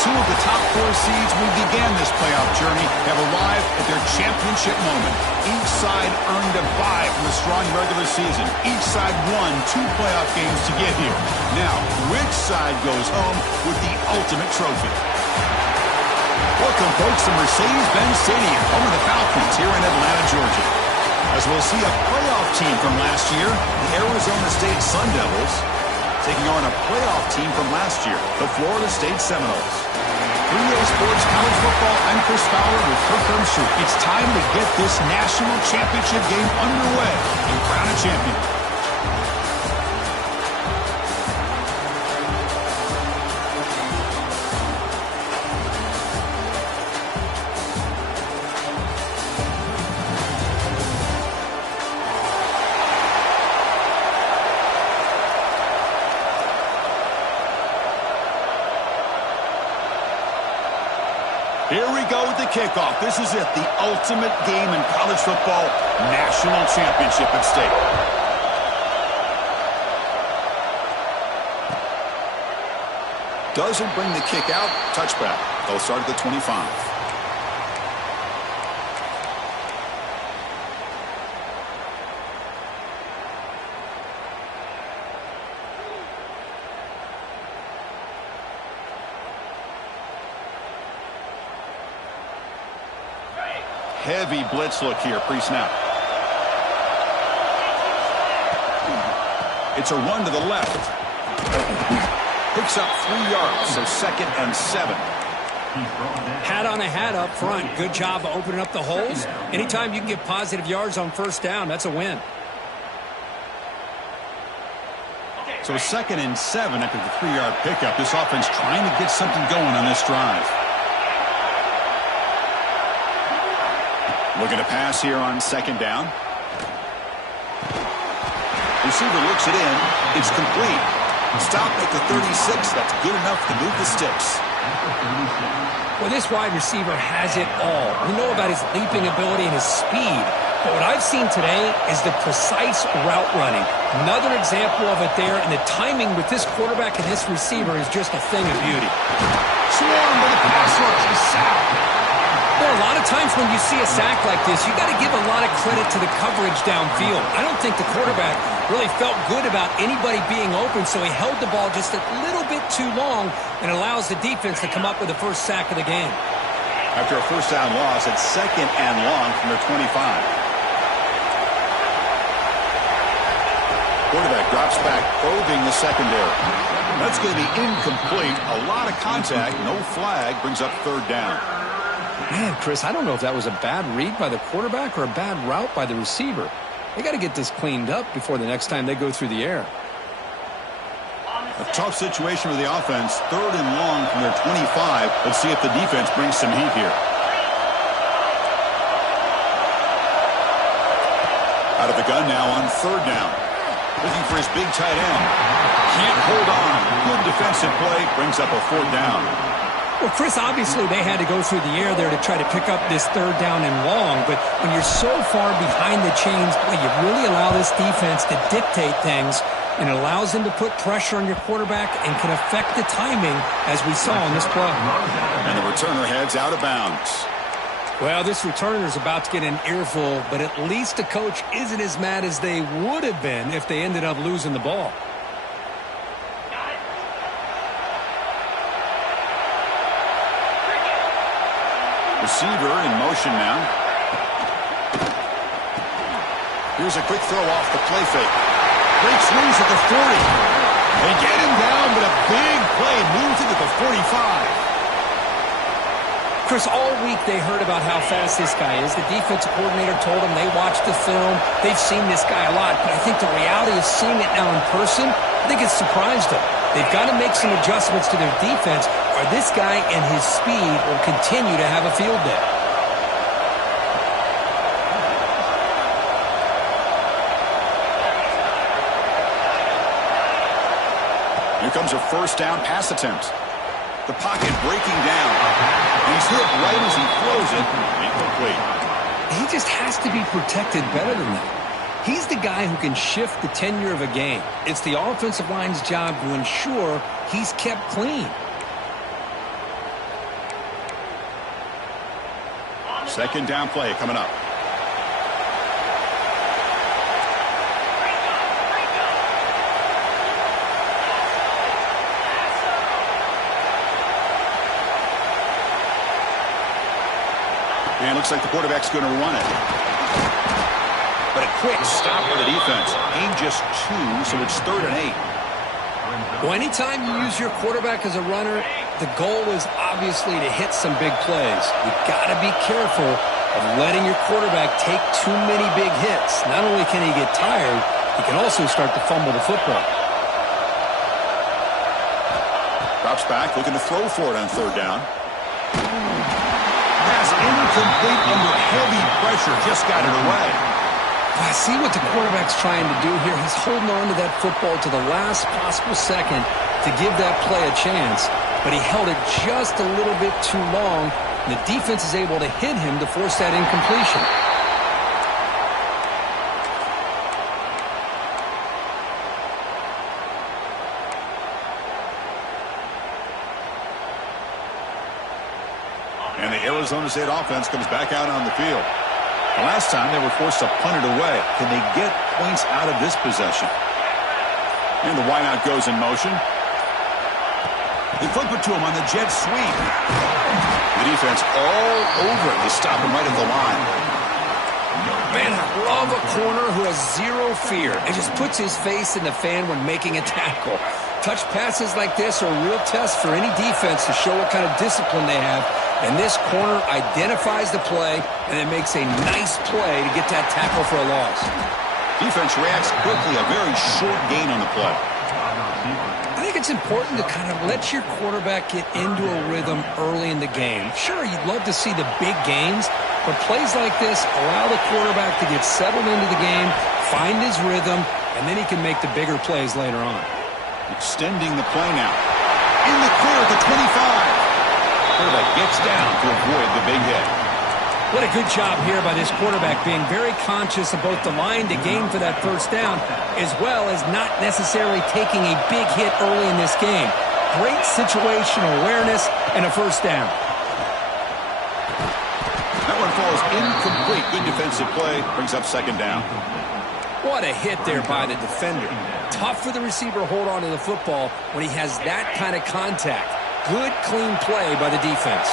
two of the top four seeds when we began this playoff journey have arrived at their championship moment. Each side earned a bye from a strong regular season. Each side won 2 playoff games to get here. Now, which side goes home with the ultimate trophy? Welcome, folks, to Mercedes-Benz Stadium, home of the Falcons here in Atlanta, Georgia. As we'll see a playoff team from last year, the Arizona State Sun Devils, taking on a playoff team from last year, the Florida State Seminoles. 3A Sports College Football, I'm Chris Fowler with Kirk Herbstreit. It's time to get this national championship game underway and crown a champion. Here we go with the kickoff. This is it, the ultimate game in college football, national championship at stake. Doesn't bring the kick out, touchback. They'll start at the 25. Heavy blitz look here, pre-snap. It's a run to the left. Picks up 3 yards, so 2nd and 7. Hat on a hat up front. Good job of opening up the holes. Anytime you can get positive yards on first down, that's a win. So 2nd and 7 after the 3-yard pickup. This offense trying to get something going on this drive. Looking to pass here on 2nd down. Receiver looks it in. It's complete. Stopped at the 36. That's good enough to move the sticks. Well, this wide receiver has it all. We know about his leaping ability and his speed. But what I've seen today is the precise route running. Another example of it there. And the timing with this quarterback and this receiver is just a thing of beauty. Swarm with a pass rush. A sack. Well, a lot of times when you see a sack like this, you got to give a lot of credit to the coverage downfield. I don't think the quarterback really felt good about anybody being open, so he held the ball just a little bit too long and allows the defense to come up with the first sack of the game. After a first down loss, it's 2nd and long from their 25. Quarterback drops back, probing the secondary. That's going to be incomplete. A lot of contact, no flag, brings up 3rd down. Man, Chris, I don't know if that was a bad read by the quarterback or a bad route by the receiver. They got to get this cleaned up before the next time they go through the air. A tough situation for the offense. 3rd and long from their 25. Let's see if the defense brings some heat here. Out of the gun now on 3rd down. Looking for his big tight end. Can't hold on. Good defensive play. Brings up a 4th down. Well, Chris, obviously they had to go through the air there to try to pick up this 3rd down and long, but when you're so far behind the chains, boy, you really allow this defense to dictate things, and it allows them to put pressure on your quarterback and can affect the timing, as we saw in this play. And the returner heads out of bounds. Well, this returner's about to get an earful, but at least the coach isn't as mad as they would have been if they ended up losing the ball. Receiver in motion now. Here's a quick throw off the play fake. Breaks loose at the 40. They get him down, but a big play moves it to the 45. Chris, all week they heard about how fast this guy is. The defensive coordinator told them they watched the film. They've seen this guy a lot, but I think the reality of seeing it now in person, I think it's surprised them. They've got to make some adjustments to their defense, or this guy and his speed will continue to have a field day. Here comes a 1st down pass attempt. The pocket breaking down. He's hit right as he throws it. Incomplete. He just has to be protected better than that. He's the guy who can shift the tenure of a game. It's the offensive line's job to ensure he's kept clean. Second down play coming up. And looks like the quarterback's going to run it. But a quick stop by the defense. Gain just 2, so it's 3rd and 8. Well, anytime you use your quarterback as a runner, the goal is obviously to hit some big plays. You've got to be careful of letting your quarterback take too many big hits. Not only can he get tired, he can also start to fumble the football. Drops back, looking to throw for it on 3rd down. Pass incomplete under heavy pressure, just got it away. I see what the quarterback's trying to do here. He's holding on to that football to the last possible second to give that play a chance, but he held it just a little bit too long, and the defense is able to hit him to force that incompletion. And the Arizona State offense comes back out on the field. The last time they were forced to punt it away. Can they get points out of this possession? And the wideout goes in motion. They flip it to him on the jet sweep. The defense all over it. They stop him right at the line. Man, I love a corner who has zero fear and just puts his face in the fan when making a tackle. Touch passes like this are a real test for any defense to show what kind of discipline they have. And this corner identifies the play and then makes a nice play to get that tackle for a loss. Defense reacts quickly, a very short gain on the play. I think it's important to kind of let your quarterback get into a rhythm early in the game. Sure, you'd love to see the big gains, but plays like this allow the quarterback to get settled into the game, find his rhythm, and then he can make the bigger plays later on. Extending the play now. In the clear at the 25. Quarterback gets down to avoid the big hit. What a good job here by this quarterback, being very conscious of both the line to gain for that first down, as well as not necessarily taking a big hit early in this game. Great situational awareness and a first down. That one falls incomplete. Good defensive play. Brings up second down. What a hit there by the defender. Tough for the receiver to hold on to the football when he has that kind of contact. Good, clean play by the defense.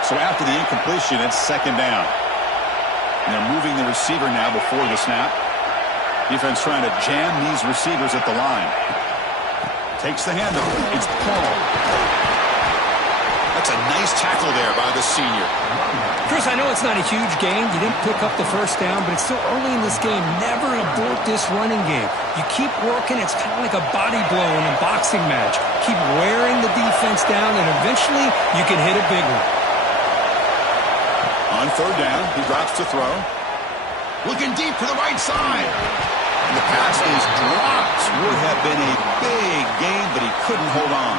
So after the incompletion, it's second down. And they're moving the receiver now before the snap. Defense trying to jam these receivers at the line. Takes the handoff. It's Paul. That's a nice tackle there by the senior. Chris, I know it's not a huge gain. You didn't pick up the first down, but it's still early in this game. Never abort this running game. You keep working. It's kind of like a body blow in a boxing match. Keep wearing the defense down, and eventually you can hit a big one. On third down, he drops to throw. Looking deep to the right side. And the pass is dropped. Would have been a big gain, but he couldn't hold on.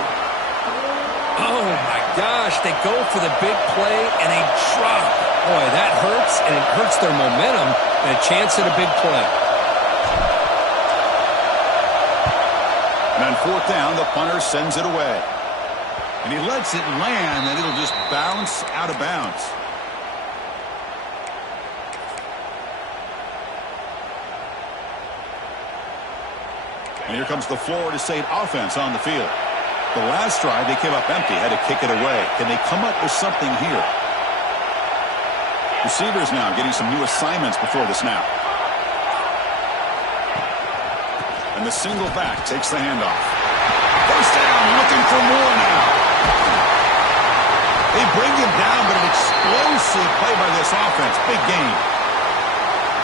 Oh, my gosh. They go for the big play, and they drop. Boy, that hurts, and it hurts their momentum and a chance at a big play. And on fourth down, the punter sends it away. And he lets it land, and it'll just bounce out of bounds. And here comes the Florida State offense on the field. The last drive, they came up empty, had to kick it away. Can they come up with something here? Receivers now getting some new assignments before the snap. And the single back takes the handoff. First down, looking for more now. They bring him down, but an explosive play by this offense. Big game.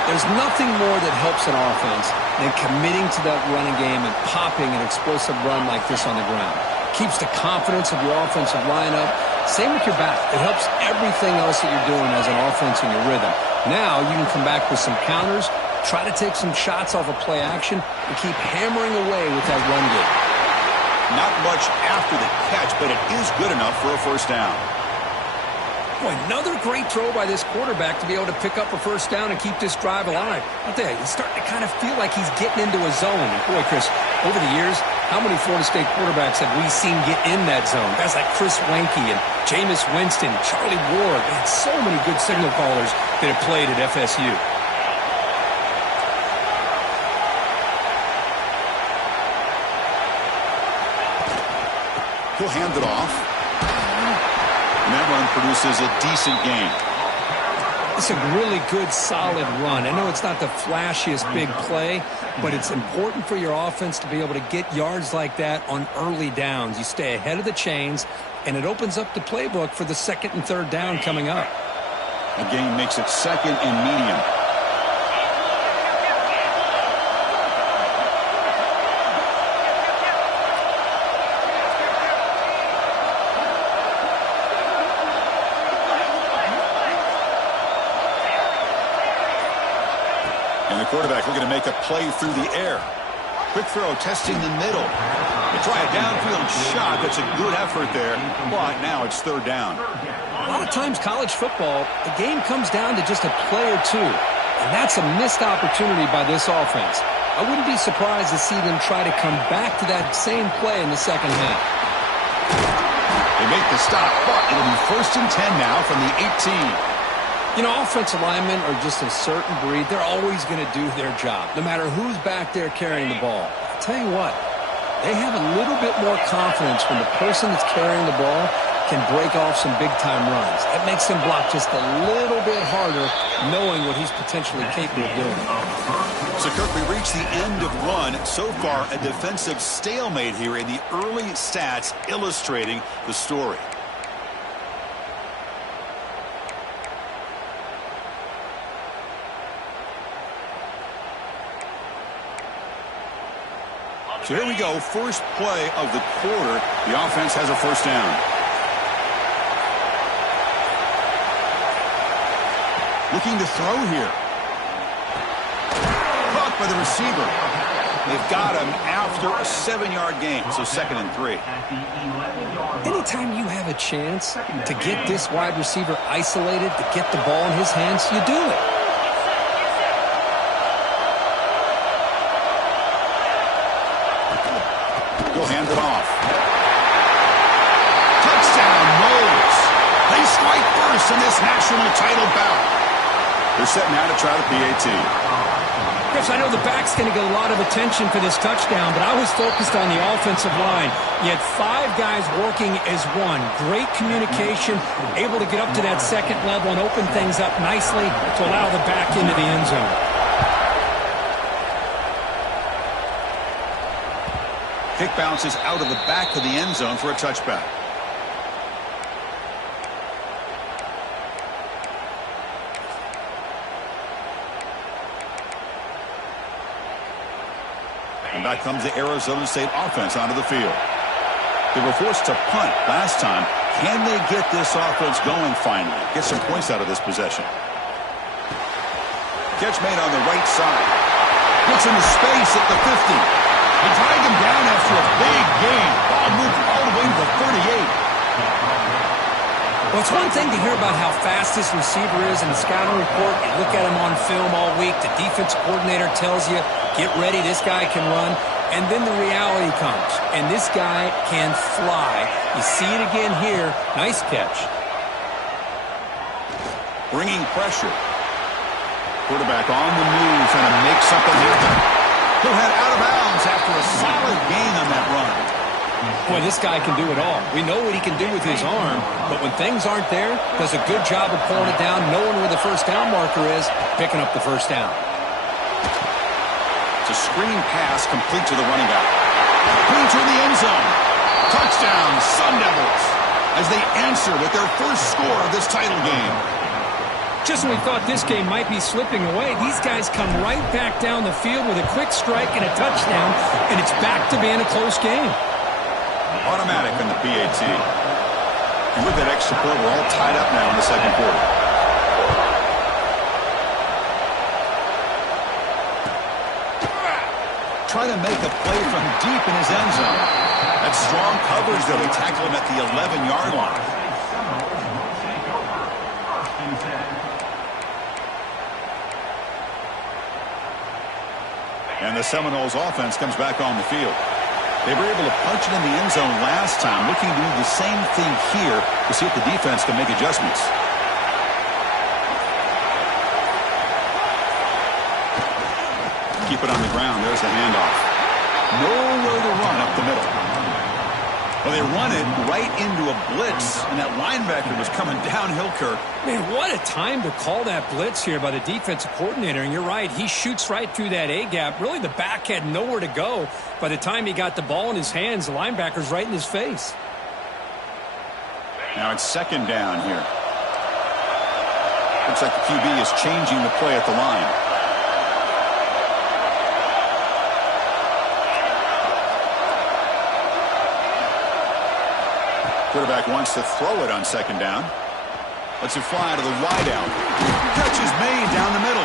There's nothing more that helps an offense than committing to that running game and popping an explosive run like this on the ground. Keeps the confidence of your offensive lineup. Same with your back. It helps everything else that you're doing as an offense in your rhythm. Now you can come back with some counters, try to take some shots off of play action, and keep hammering away with that run game. Not much after the catch, but it is good enough for a first down. Boy, another great throw by this quarterback to be able to pick up a first down and keep this drive alive. I'll tell you, he's starting to kind of feel like he's getting into a zone. And boy, Chris, Over the years, how many Florida State quarterbacks have we seen get in that zone? Guys like Chris Wenke and Jameis Winston, Charlie Ward. They had so many good signal callers that have played at FSU. He'll hand it off. And that run produces a decent gain. It's a really good, solid run. I know it's not the flashiest big play, but it's important for your offense to be able to get yards like that on early downs. You stay ahead of the chains, and it opens up the playbook for the second and third down coming up. The gain makes it second and medium. And the quarterback looking to make a play through the air. Quick throw, testing the middle. They try a downfield shot. That's a good effort there, but now it's third down. A lot of times college football, the game comes down to just a play or two, and that's a missed opportunity by this offense. I wouldn't be surprised to see them try to come back to that same play in the second half. They make the stop, but it'll be 1st and 10 now from the 18. You know, offensive linemen are just a certain breed. They're always going to do their job, no matter who's back there carrying the ball. I'll tell you what, they have a little bit more confidence when the person that's carrying the ball can break off some big-time runs. It makes him block just a little bit harder, knowing what he's potentially capable of doing. So, Kirk, we reach the end of one. So far, a defensive stalemate here in the early stats illustrating the story. So here we go, first play of the quarter. The offense has a first down. Looking to throw here. Caught by the receiver. They've got him after a 7-yard gain, so 2nd and 3. Anytime you have a chance to get this wide receiver isolated, to get the ball in his hands, you do it. He'll hand it off. Touchdown, Knowles. They strike first in this national title bout. They're setting out to try the PAT. Chris, I know the back's going to get a lot of attention for this touchdown, but I was focused on the offensive line. You had 5 guys working as one. Great communication, able to get up to that second level and open things up nicely to allow the back into the end zone. Kick bounces out of the back of the end zone for a touchback. And back comes the Arizona State offense onto the field. They were forced to punt last time. Can they get this offense going finally? Get some points out of this possession. Catch made on the right side. Gets into space at the 50. They drag him down after a big gain. Ball moved all the way to the 38. Well, it's one thing to hear about how fast this receiver is in the scouting report. You look at him on film all week. The defense coordinator tells you, get ready, this guy can run. And then the reality comes, and this guy can fly. You see it again here. Nice catch. Bringing pressure. Quarterback on the move, trying to make something happen. He'll head out of bounds after a solid gain on that run. Boy, this guy can do it all. We know what he can do with his arm, but when things aren't there, does a good job of pulling it down, knowing where the first down marker is, picking up the first down. It's a screen pass complete to the running back. Put into the end zone. Touchdown, Sun Devils, as they answer with their first score of this title game. Just when we thought this game might be slipping away, these guys come right back down the field with a quick strike and a touchdown, and it's back to being a close game. Automatic in the PAT. And with that extra point, we're all tied up now in the second quarter. Try to make a play from deep in his end zone. That's strong coverage, though. They tackle him at the 11-yard line. And the Seminoles offense comes back on the field. They were able to punch it in the end zone last time, looking to do the same thing here to see if the defense can make adjustments. Keep it on the ground. There's the handoff. Nowhere to run up the middle. Well, they run it right into a blitz, and that linebacker was coming downhill, Kirk. Man, what a time to call that blitz here by the defensive coordinator. And you're right, he shoots right through that A-gap. Really, the back had nowhere to go. By the time he got the ball in his hands, the linebacker's right in his face. Now it's second down here. Looks like the QB is changing the play at the line. Quarterback wants to throw it on second down. Lets it fly to the wideout. Catch is made down the middle.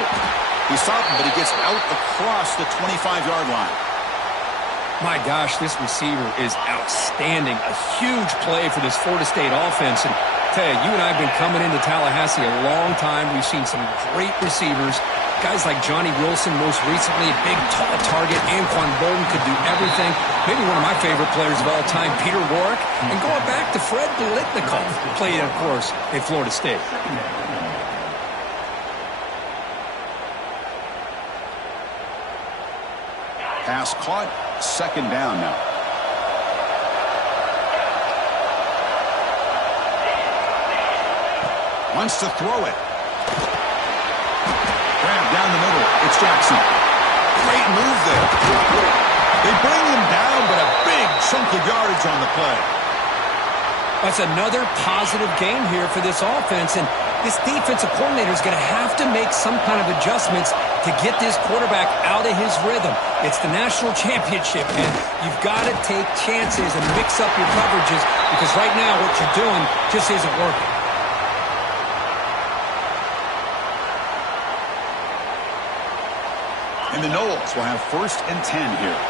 He stopped him, but he gets out across the 25-yard line. My gosh, this receiver is outstanding. A huge play for this Florida State offense. And I tell you, you and I have been coming into Tallahassee a long time. We've seen some great receivers. Guys like Johnny Wilson, most recently, a big, tall target. Anquan Bolden could do everything. Maybe one of my favorite players of all time, Peter Warrick. And going back to Fred Biletnikoff, played, of course, at Florida State. Pass caught. Second down now. Wants to throw it. Grab down the middle. It's Jackson. Great move there. They bring him down, but a big chunk of yardage on the play. That's another positive game here for this offense, and this defensive coordinator is going to have to make some kind of adjustments to get this quarterback out of his rhythm. It's the national championship, and you've got to take chances and mix up your coverages because right now what you're doing just isn't working. And the Noles will have 1st and 10 here.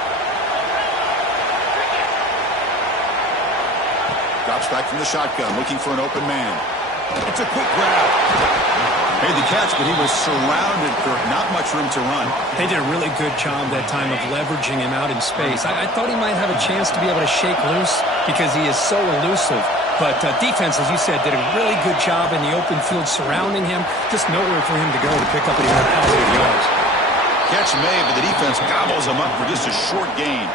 Drops back from the shotgun, looking for an open man. It's a quick grab. Made the catch, but he was surrounded for not much room to run. They did a really good job that time of leveraging him out in space. I thought he might have a chance to be able to shake loose because he is so elusive. But defense, as you said, did a really good job in the open field surrounding him. Just nowhere for him to go to pick up any more positive yards. Catch made, but the defense gobbles him up for just a short gain.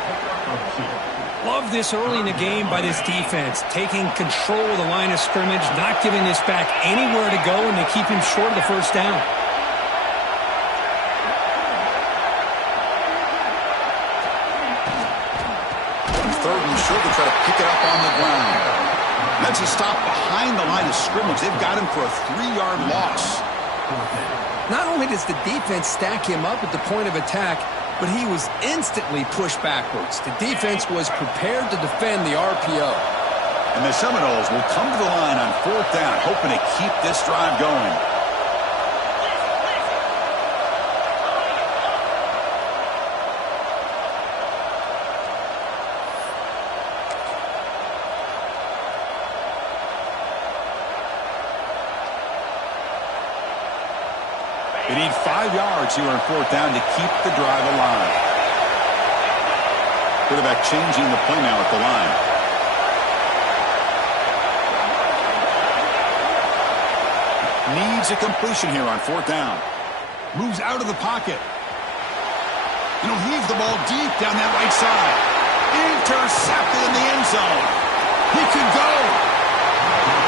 Love this early in the game by this defense, taking control of the line of scrimmage, not giving this back anywhere to go, and they keep him short of the first down. 3rd and short to try to pick it up on the ground. That's a stop behind the line of scrimmage. They've got him for a 3-yard loss. Not only does the defense stack him up at the point of attack, but he was instantly pushed backwards. The defense was prepared to defend the RPO. And the Seminoles will come to the line on 4th down, hoping to keep this drive going. They need 5 yards here on 4th down to keep the drive alive. Quarterback changing the play now at the line. Needs a completion here on 4th down. Moves out of the pocket. And he'll heave the ball deep down that right side. Intercepted in the end zone. He could go.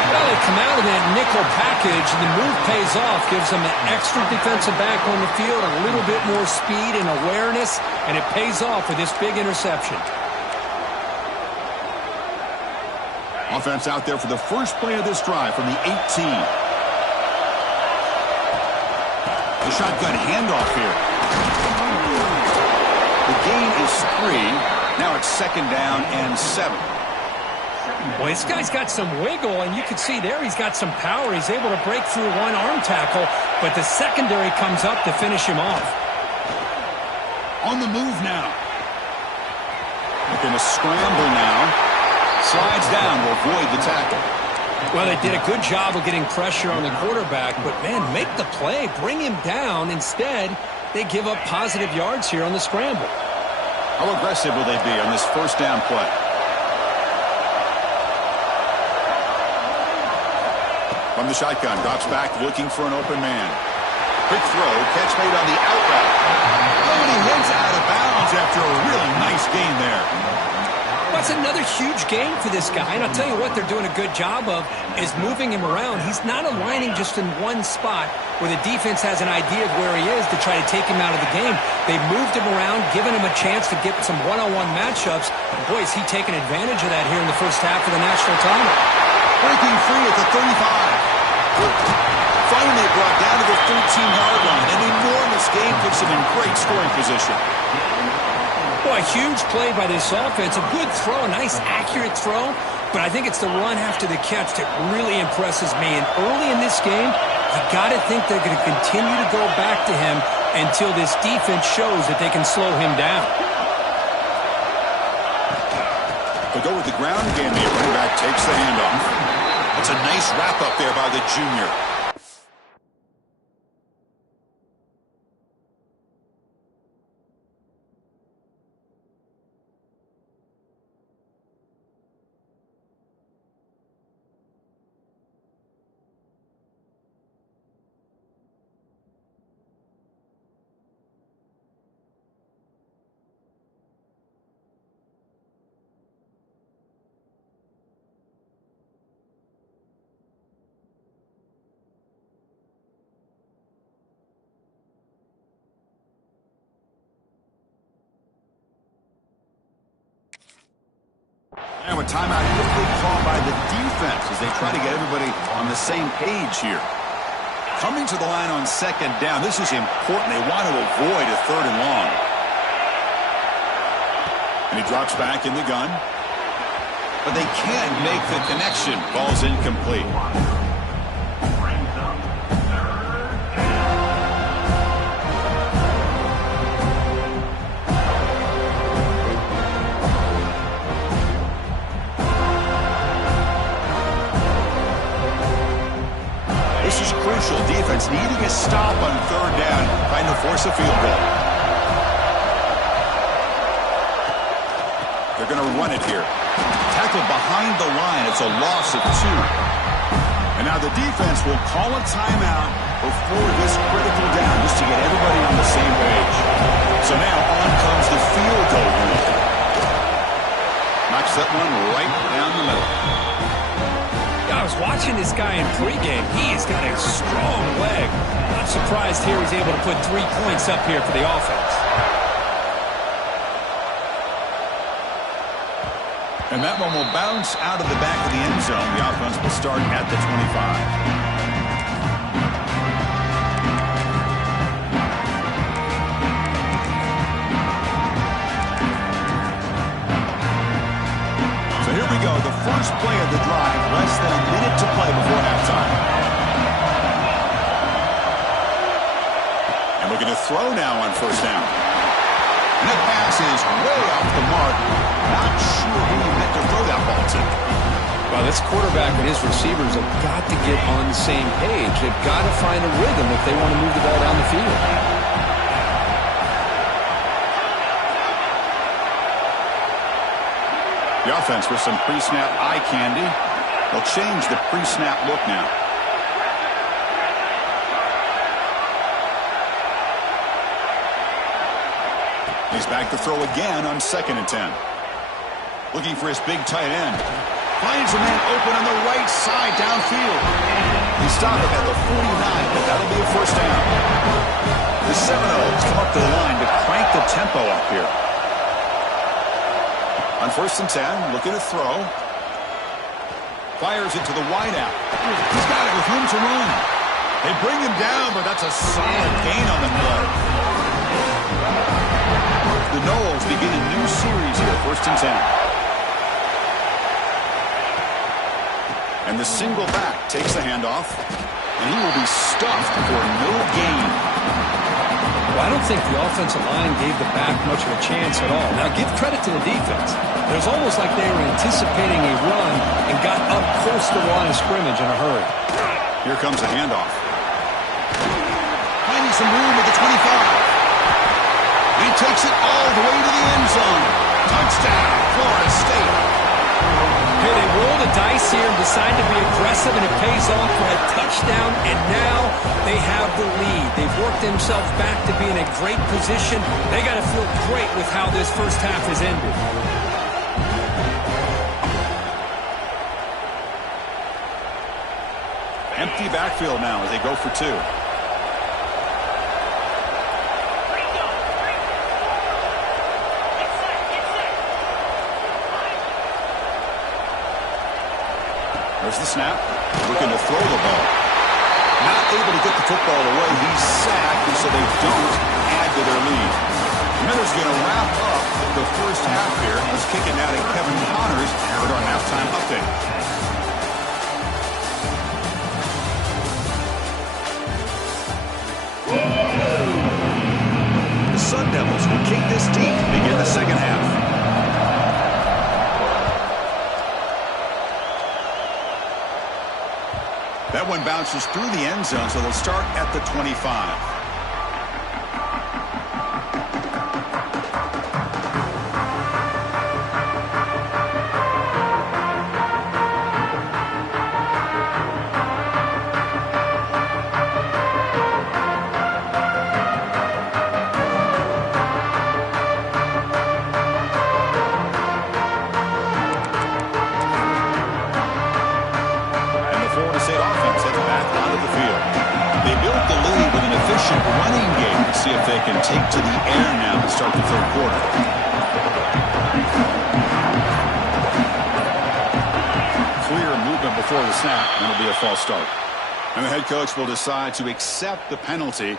Well, they come out of that nickel package, and the move pays off, gives them an extra defensive back on the field, a little bit more speed and awareness, and it pays off with this big interception. Offense out there for the first play of this drive from the 18. The shotgun handoff here. The gain is 3. Now it's 2nd down and 7. Well, this guy's got some wiggle, and you can see there he's got some power. He's able to break through one arm tackle, but the secondary comes up to finish him off. On the move now. Looking to scramble now. Slides down to avoid the tackle. Well, they did a good job of getting pressure on the quarterback, but, man, make the play. Bring him down. Instead, they give up positive yards here on the scramble. How aggressive will they be on this first down play? From the shotgun, drops back looking for an open man. Quick throw, catch made on the out route. Oh, and he heads out of bounds after a really nice gain there. That's another huge gain for this guy, and I'll tell you what they're doing a good job of is moving him around. He's not aligning just in one spot where the defense has an idea of where he is to try to take him out of the game. They've moved him around, given him a chance to get some one-on-one matchups. And boy, is he taking advantage of that here in the first half of the national title. Breaking free at the 35. Finally brought down to the 13-yard line. An enormous gain puts him in great scoring position. Boy, a huge play by this offense. A good throw, a nice accurate throw. But I think it's the run after the catch that really impresses me. And early in this game, you got to think they're going to continue to go back to him until this defense shows that they can slow him down. They'll go with the ground game. The running back takes the handoff. That's a nice wrap up there by the junior. And a timeout quickly called by the defense as they try to get everybody on the same page here. Coming to the line on second down, this is important. They want to avoid a third and long. And he drops back in the gun. But they can't make the connection. Ball's incomplete. This is crucial. Defense needing a stop on third down, trying to force a field goal. They're going to run it here. Tackled behind the line. It's a loss of 2. And now the defense will call a timeout before this critical down just to get everybody on the same page. So now on comes the field goal rule. Knocks that one right down the middle. I was watching this guy in pregame. He's got a strong leg. Not surprised here he's able to put 3 points up here for the offense. And that one will bounce out of the back of the end zone. The offense will start at the 25. The first play of the drive, less than a minute to play before halftime. And we're going to throw now on first down. And that pass is way off the mark. Not sure who he meant to throw that ball to. Well, this quarterback and his receivers have got to get on the same page. They've got to find a rhythm if they want to move the ball down the field. The offense with some pre-snap eye candy. They'll change the pre-snap look now. He's back to throw again on 2nd and 10. Looking for his big tight end. Finds a man open on the right side downfield. He stopped him at the 49, but that'll be a first down. The Seminoles come up to the line to crank the tempo up here. On 1st and 10, looking to throw. Fires it to the wideout. He's got it with room to run. They bring him down, but that's a solid gain on the play. The Noles begin a new series here, 1st and 10. And the single back takes the handoff, and he will be stuffed for no gain. Well, I don't think the offensive line gave the back much of a chance at all. Now, give credit to the defense. It was almost like they were anticipating a run and got up close to the line of scrimmage in a hurry. Here comes the handoff. Finding some room at the 25. takes it all the way to the end zone. Touchdown, Florida State. Hey, they roll the dice here and decide to be aggressive, and it pays off for a touchdown, and now they have the lead. They've worked themselves back to be in a great position. They got to feel great with how this first half has ended. Empty backfield now as they go for two. There's the snap. Looking to throw the ball. Not able to get the football away. He's sacked, and so they don't add to their lead. Miller's going to wrap up the first half here. Let's kick it now to Kevin Connors with our halftime update. The Sun Devils will kick this deep to begin the second half. That one bounces through the end zone, so they'll start at the 25. Running game to see if they can take to the air now to start the third quarter. Clear movement before the snap, and it'll be a false start. And the head coach will decide to accept the penalty.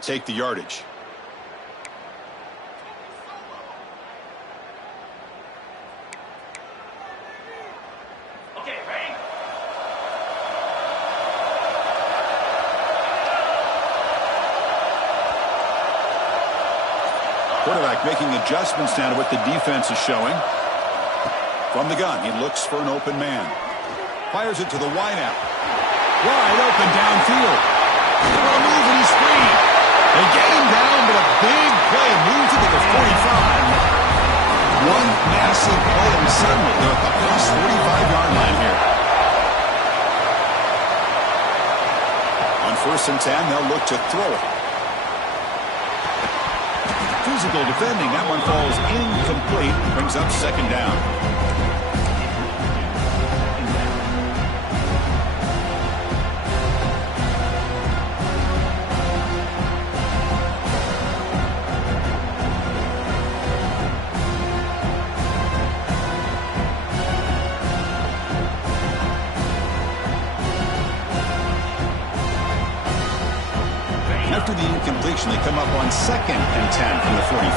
Take the yardage. Okay, ready? Quarterback making adjustments now to what the defense is showing. From the gun, he looks for an open man. Fires it to the wideout. Wide open downfield. They're going to move and he's free. They get him down, but a big play moves it to the 45. One massive play, and suddenly they're at the plus 45-yard line here. On 1st and 10, they'll look to throw it. Physical defending. That one falls incomplete. Brings up 2nd down. After the incompletion, they come up on 2nd and 10 from the 45.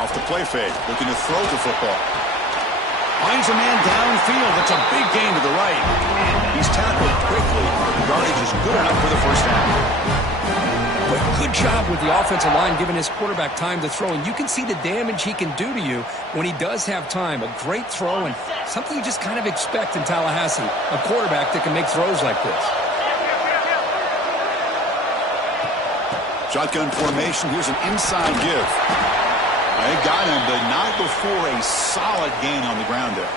Off the play fake, looking to throw the football. Finds a man downfield. That's a big gain to the right. He's tackled quickly. The yardage is good enough for the first half. But good job with the offensive line giving his quarterback time to throw. And you can see the damage he can do to you when he does have time. A great throw and something you just kind of expect in Tallahassee. A quarterback that can make throws like this. Shotgun formation. Here's an inside give. They got him, but not before a solid gain on the ground there.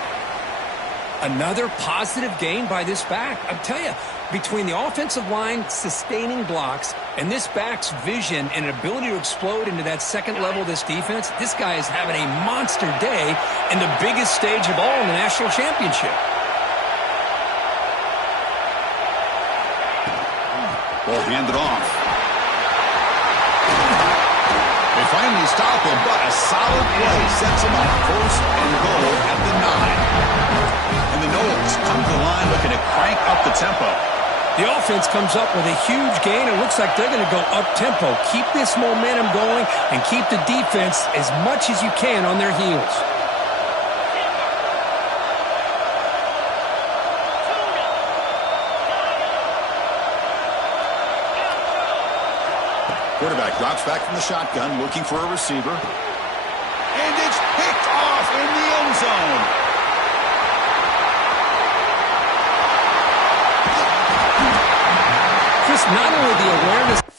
Another positive gain by this back. I'll tell you, between the offensive line sustaining blocks and this back's vision and ability to explode into that second level of this defense, this guy is having a monster day in the biggest stage of all in the national championship. Ball handed off. They finally stop him, but a solid play sets him up first and goal at the 9. And the Knowles come to the line looking to crank up the tempo. The offense comes up with a huge gain. It looks like they're going to go up-tempo. Keep this momentum going and keep the defense as much as you can on their heels. Quarterback drops back from the shotgun, looking for a receiver. And it's picked off in the end zone. Chris, not only the awareness...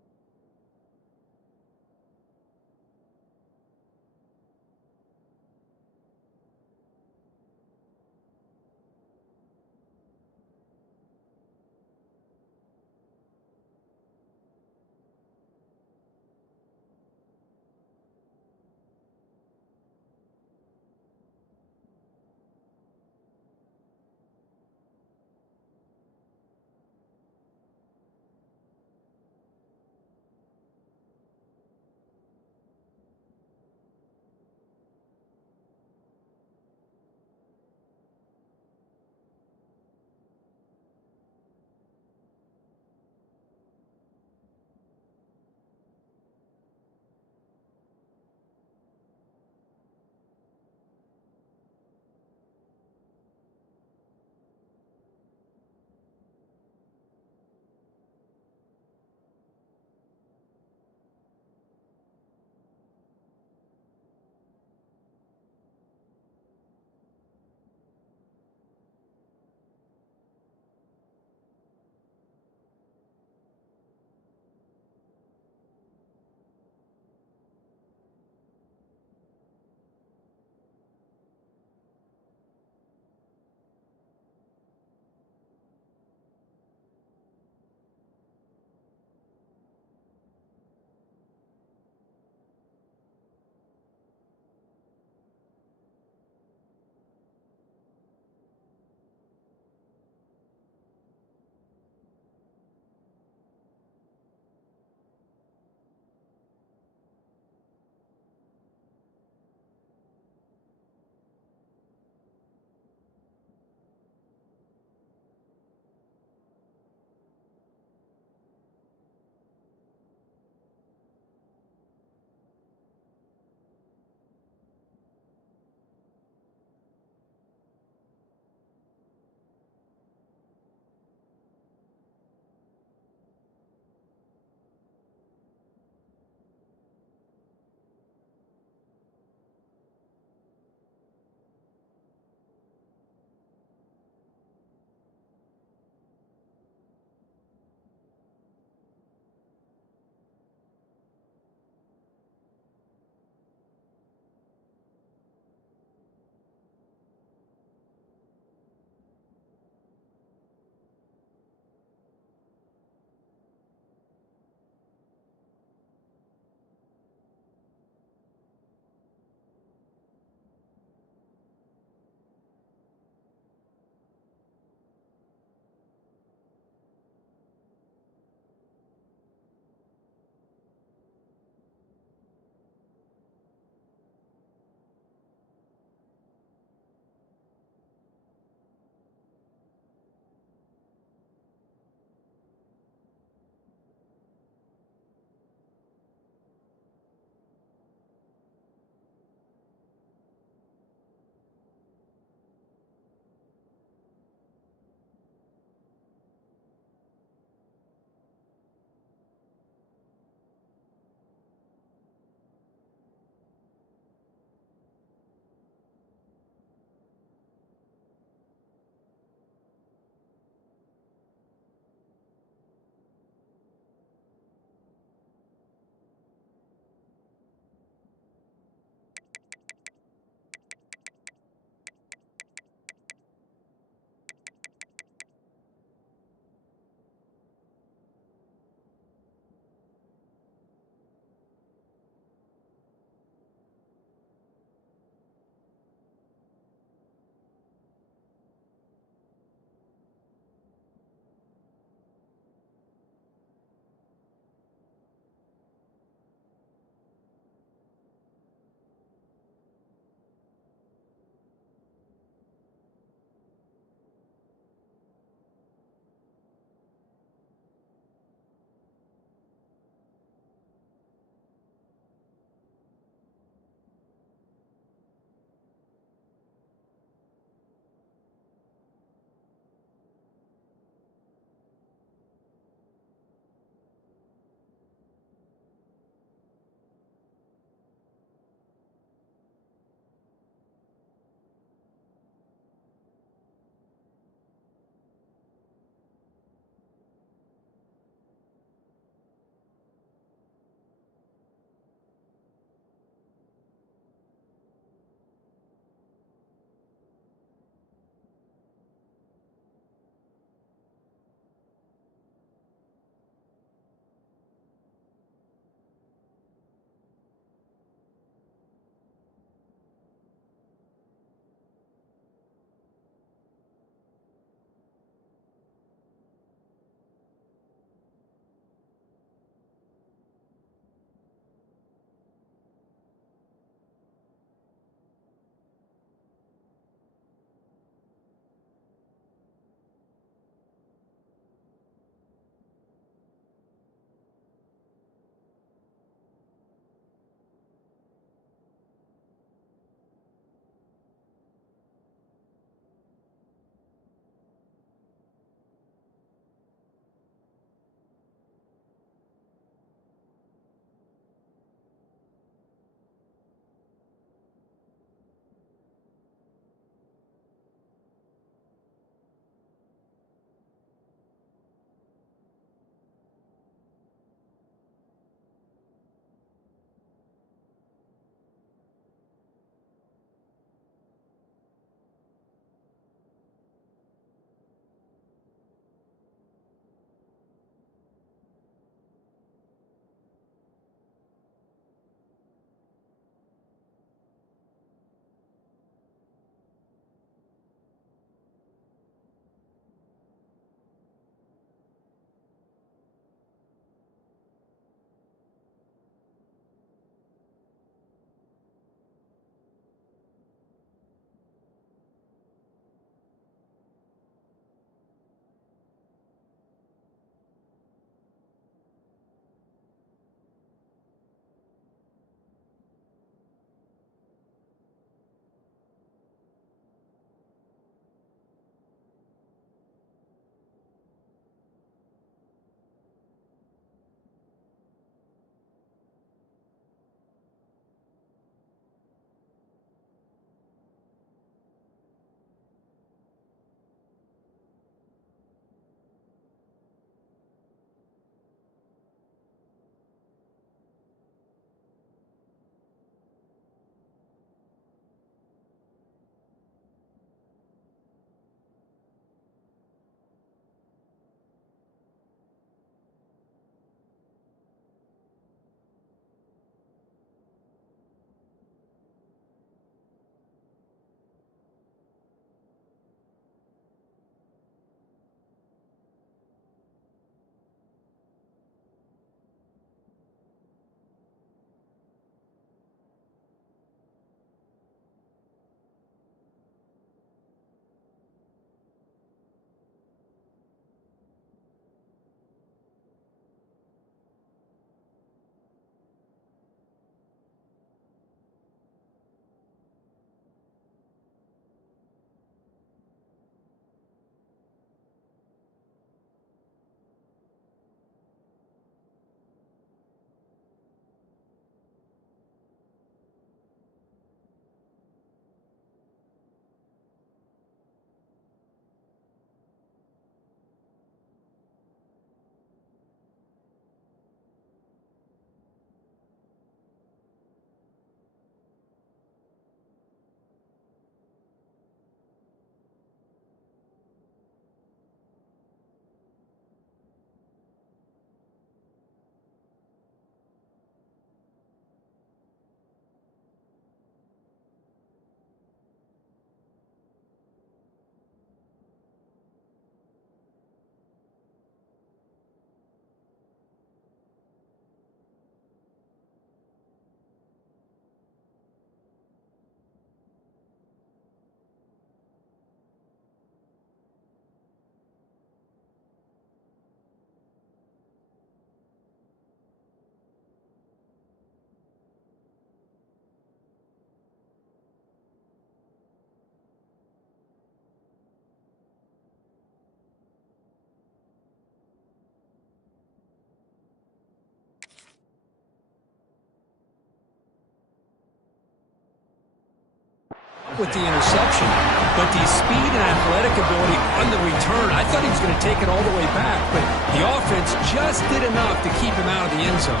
with the interception, but the speed and athletic ability on the return, I thought he was going to take it all the way back, but the offense just did enough to keep him out of the end zone.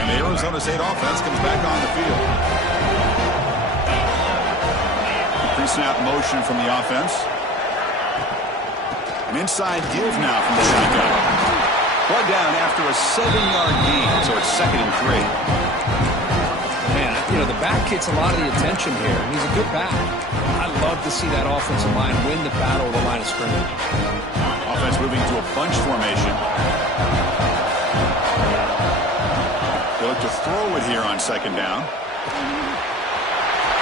And the Arizona State offense comes back on the field. Pre-snap motion from the offense. An inside give now from the shotgun. Brought down after a 7-yard gain, so it's 2nd and 3. Man, the back gets a lot of the attention here. He's a good back. I love to see that offensive line win the battle of the line of scrimmage. Offense moving to a bunch formation. They look to throw it here on 2nd down.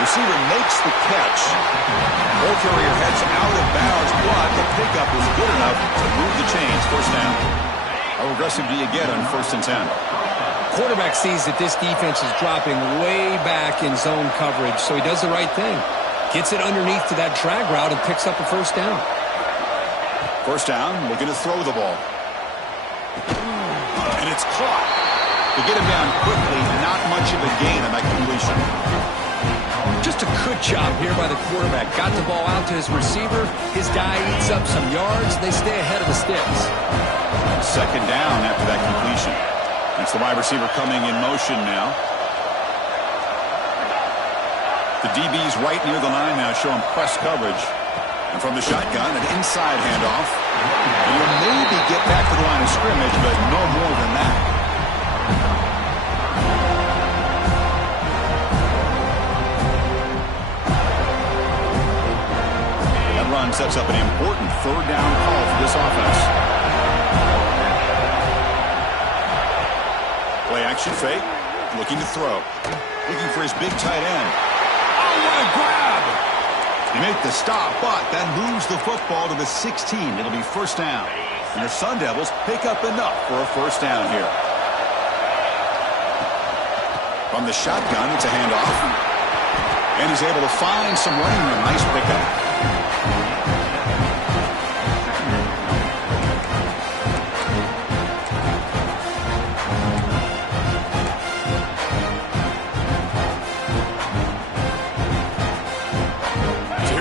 Receiver makes the catch. Ball carrier heads out of bounds, but the pickup was good enough to move the chains. 1st down. How aggressive do you get on 1st and 10? Quarterback sees that this defense is dropping way back in zone coverage, so he does the right thing. Gets it underneath to that drag route and picks up a 1st down. 1st down, looking to throw the ball. And it's caught. To get him down quickly, not much of a gain on that completion. Just a good job here by the quarterback. Got the ball out to his receiver. His guy eats up some yards. They stay ahead of the sticks. 2nd down after that completion. It's the wide receiver coming in motion now. The DB's right near the line now, showing press coverage. And from the shotgun, an inside handoff. And you'll maybe get back to the line of scrimmage, but no more than that. That run sets up an important 3rd down call for this offense. Play action fake, looking to throw. Looking for his big tight end. Oh, what a grab! They make the stop, but that moves the football to the 16. It'll be 1st down. And the Sun Devils pick up enough for a 1st down here. From the shotgun, it's a handoff. And he's able to find some running room. Nice pickup.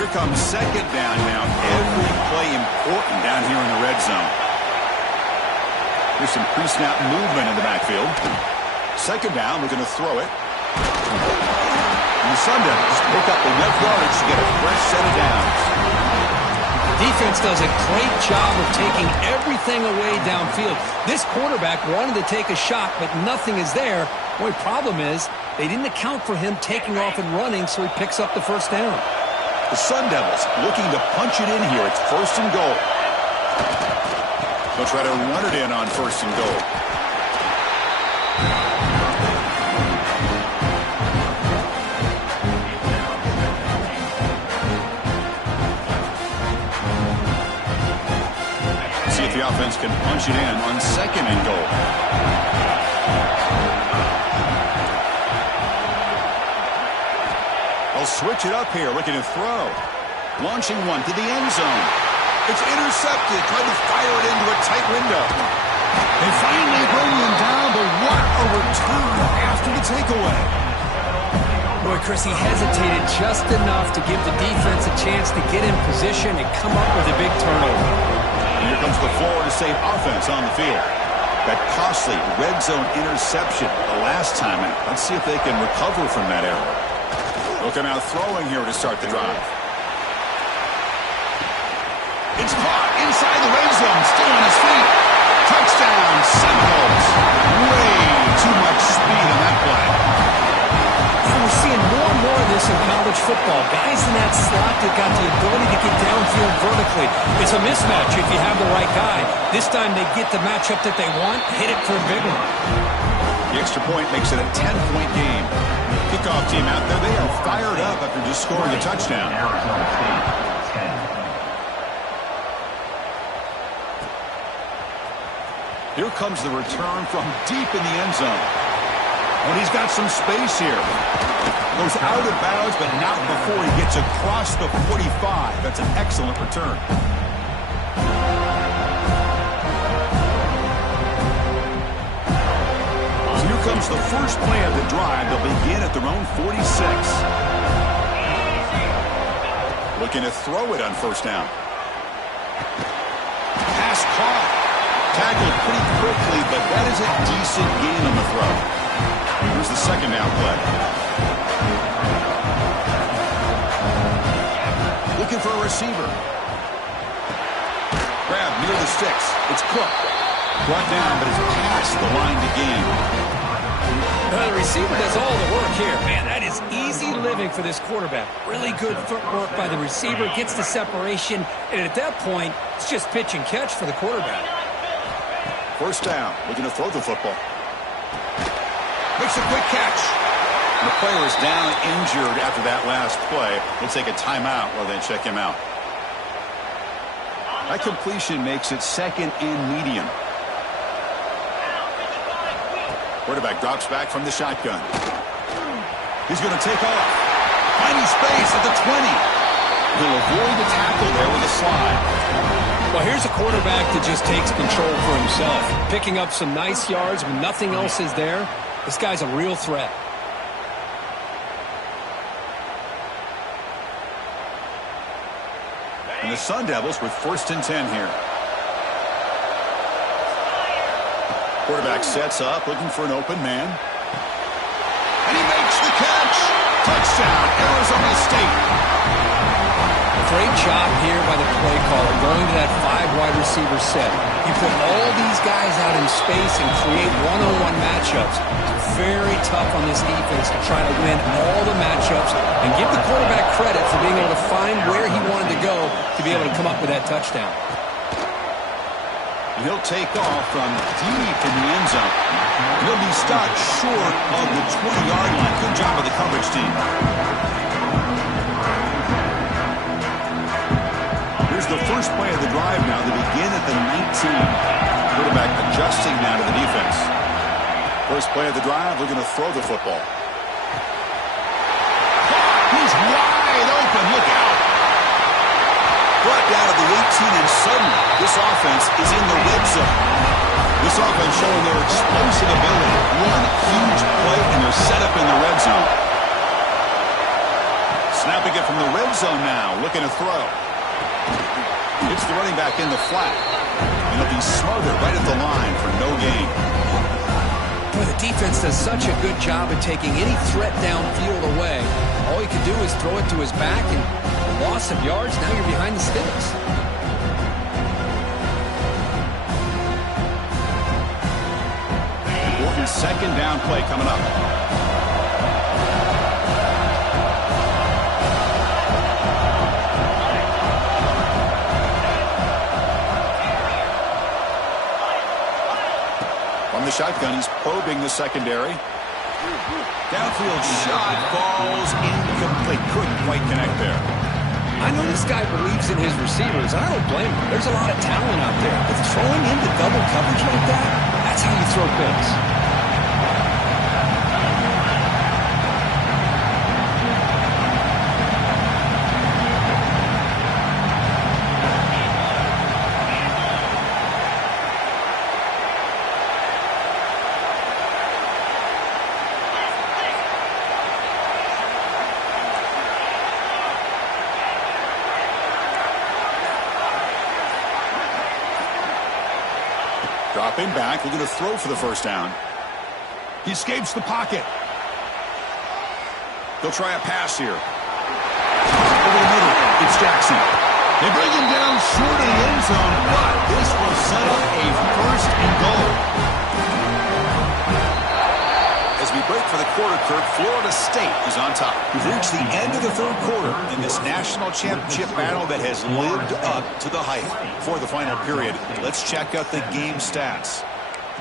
Comes 2nd down now. Every play important down here in the red zone. There's some pre-snap movement in the backfield. 2nd down, we're going to throw it. And the Sun Devils pick up enough yardage to get a fresh set of downs. Defense does a great job of taking everything away downfield. This quarterback wanted to take a shot, but nothing is there. The only problem is they didn't account for him taking off and running, so he picks up the 1st down. The Sun Devils looking to punch it in here. It's 1st and goal. They'll try to run it in on 1st and goal. See if the offense can punch it in on 2nd and goal. They'll switch it up here, looking to throw. Launching one to the end zone. It's intercepted, trying to fire it into a tight window. They finally bring him down, but what a return after the takeaway. Boy, Chris, he hesitated just enough to give the defense a chance to get in position and come up with a big turnover. And here comes the Florida State offense on the field. That costly red zone interception the last time, and let's see if they can recover from that error. Looking out throwing here to start the drive. It's caught inside the red zone, still on his feet. Touchdown, Seminoles. Way too much speed on that play. And we're seeing more and more of this in college football. Guys in that slot that got the ability to get downfield vertically. It's a mismatch if you have the right guy. This time they get the matchup that they want, hit it for a big one. The extra point makes it a 10-point game. Kickoff team out there, they are fired up after just scoring a touchdown. Here comes the return from deep in the end zone. And he's got some space here. Goes out of bounds, but not before he gets across the 45. That's an excellent return. comes the first play of the drive. They'll begin at their own 46. Looking to throw it on first down. Pass caught. Tackled pretty quickly, but that is a decent gain on the throw. Here's the second down play. Looking for a receiver. Grab near the sticks. It's Cook. Brought down, but is past the line to gain. The receiver does all the work here. Man, that is easy living for this quarterback. Really good footwork by the receiver. Gets the separation. And at that point, it's just pitch and catch for the quarterback. First down. Looking to throw the football. Makes a quick catch. And the player is down injured after that last play. We'll take a timeout while they check him out. That completion makes it second and medium. Quarterback drops back from the shotgun. He's going to take off. Finding space at the 20. He'll avoid the tackle there with a slide. Well, here's a quarterback that just takes control for himself. Picking up some nice yards when nothing else is there. This guy's a real threat. And the Sun Devils with first and 10 here. Quarterback sets up, looking for an open man. And he makes the catch. Touchdown, Arizona State. Great job here by the play caller, going to that 5-wide receiver set. You put all these guys out in space and create one-on-one matchups. It's very tough on this defense to try to win all the matchups and give the quarterback credit for being able to find where he wanted to go to be able to come up with that touchdown. And he'll take off from deep in the end zone. He'll be stopped short of the 20-yard line. Good job of the coverage team. Here's the first play of the drive now. They begin at the 19. Quarterback adjusting now to the defense. First play of the drive, looking to throw the football. He's wide open. Look out. Brought down to the 18, and suddenly this offense is in the red zone. This offense showing their explosive ability. One huge play, and they're set up in the red zone. Snapping it from the red zone now, looking to throw. It's the running back in the flat. And he'll be smothered right at the line for no gain. Boy, the defense does such a good job of taking any threat downfield away. All he can do is throw it to his back, and loss of yards, now you're behind the sticks. Important second down play coming up. From the shotgun, he's probing the secondary. Downfield shot falls incomplete. Couldn't quite connect there. I know this guy believes in his receivers, and I don't blame him. There's a lot of talent out there. But throwing into double coverage like that, that's how you throw picks. Dropping back, looking to throw for the first down. He escapes the pocket. They'll try a pass here. Over the middle, it's Jackson. They bring him down short of the end zone, but this will set up a first and goal. As we break for the quarter, Kirk, Florida State is on top. We've reached the end of the third quarter in this national championship battle that has lived up to the hype. For the final period, let's check out the game stats.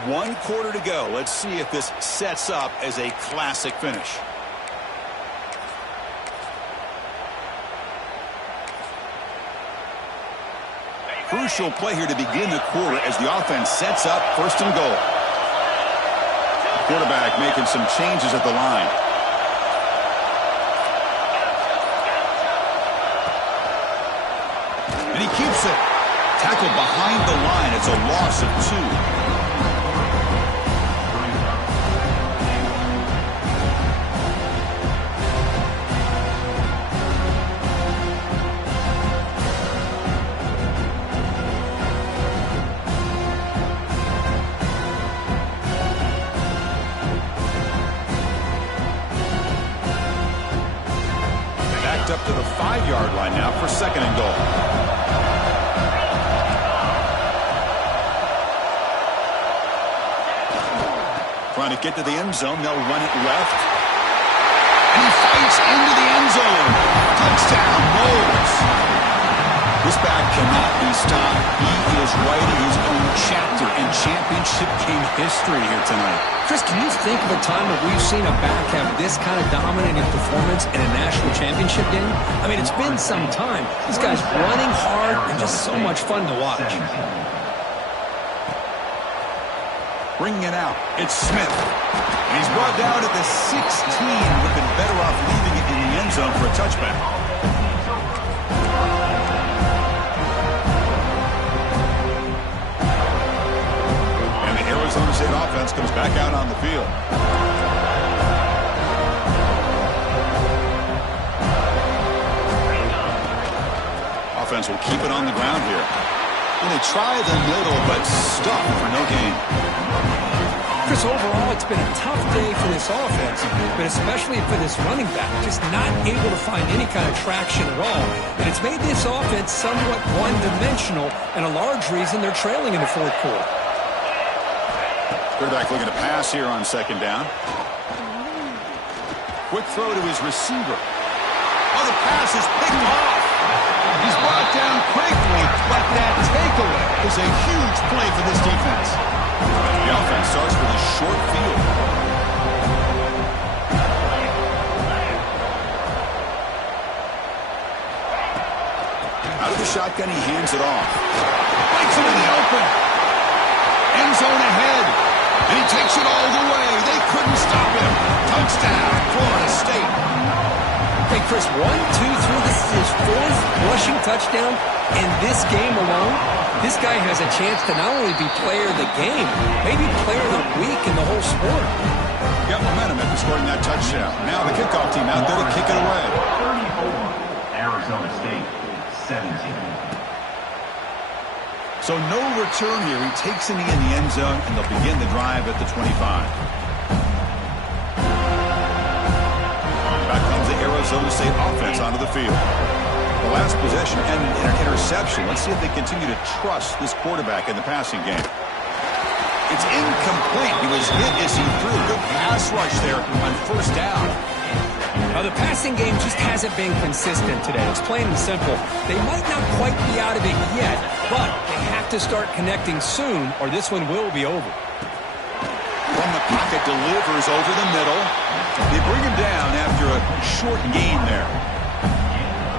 1 quarter to go. Let's see if this sets up as a classic finish. Crucial play here to begin the quarter as the offense sets up first and goal. Quarterback making some changes at the line. And he keeps it. Tackled behind the line. It's a loss of 2. goal. Trying to get to the end zone. They'll run it left. And he fights into the end zone. Touchdown, Moles. This back cannot be stopped. He is writing his own chapter in championship game history here tonight. Chris, can you think of a time that we've seen a back have this kind of dominating performance in a national championship game? I mean, it's been some time. This guy's running hard and just so much fun to watch. Bringing it out. It's Smith. And he's brought down at the 16. Would have been better off leaving it in the end zone for a touchback. And the Arizona State offense comes back out on the field. Offense will keep it on the ground here. And they try the middle, but stuck for no gain. Chris, overall, it's been a tough day for this offense, but especially for this running back, just not able to find any kind of traction at all. And it's made this offense somewhat one-dimensional, and a large reason they're trailing in the fourth quarter. Quarterback looking to pass here on second down. Quick throw to his receiver. Oh, the pass is picked off. He's brought down quickly, but that takeaway is a huge play for this defense. The offense starts with a short field. Out of the shotgun, he hands it off. Bites him in the open. End zone ahead. And he takes it all the way. They couldn't stop him. Touchdown, Florida State. Hey, Chris, 1, 2, 3. This is his fourth rushing touchdown in this game alone. This guy has a chance to not only be player of the game, maybe player of the week in the whole sport. Got momentum after scoring that touchdown. Now the kickoff team out there to kick it away. 34, Arizona State, 17. So no return here. He takes a knee in the end zone, and they'll begin the drive at the 25. Back comes the Arizona State offense onto the field. The last possession ended in an interception. Let's see if they continue to trust this quarterback in the passing game. It's incomplete. He was hit as he threw. Good pass rush there on first down. Now, the passing game just hasn't been consistent today. It's plain and simple. They might not quite be out of it yet, but they have to start connecting soon, or this one will be over. From the pocket, delivers over the middle. They bring him down after a short gain there.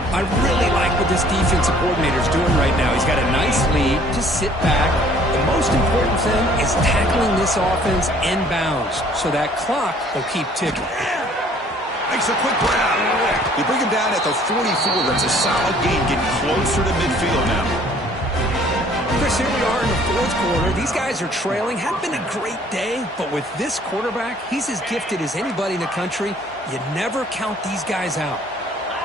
I really like what this defensive coordinator is doing right now. He's got a nice lead. Just sit back. The most important thing is tackling this offense inbounds so that clock will keep ticking. Makes a quick grab. They bring him down at the 44. That's a solid gain, getting closer to midfield now. Chris, here we are in the fourth quarter. These guys are trailing. Hadn't been a great day, but with this quarterback, he's as gifted as anybody in the country. You never count these guys out.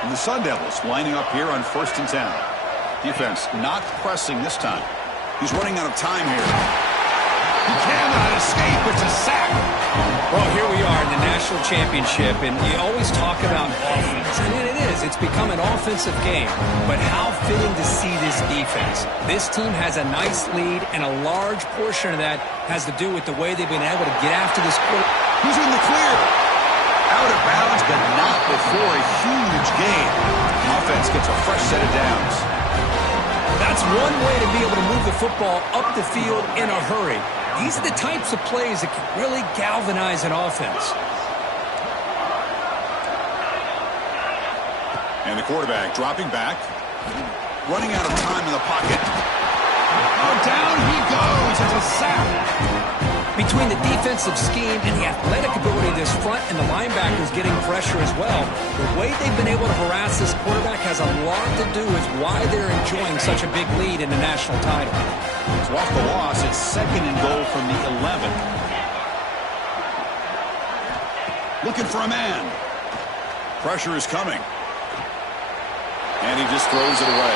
And the Sun Devils lining up here on 1st and 10. Defense not pressing this time. He's running out of time here. He cannot escape. It's a sack. Well, here we are in the national championship, and you always talk about offense. And it is. It's become an offensive game. But how fitting to see this defense. This team has a nice lead, and a large portion of that has to do with the way they've been able to get after this quarter. Who's in the clear? Out of bounds, but not before a huge gain. Offense gets a fresh set of downs. That's one way to be able to move the football up the field in a hurry. These are the types of plays that can really galvanize an offense. And the quarterback dropping back. Running out of time in the pocket. Oh, down he goes. It's a sack. Between the defensive scheme and the athletic ability of this front and the linebackers getting pressure as well, the way they've been able to harass this quarterback has a lot to do with why they're enjoying such a big lead in the national title. So off the loss, it's 2nd and goal from the 11. Looking for a man. Pressure is coming. And he just throws it away.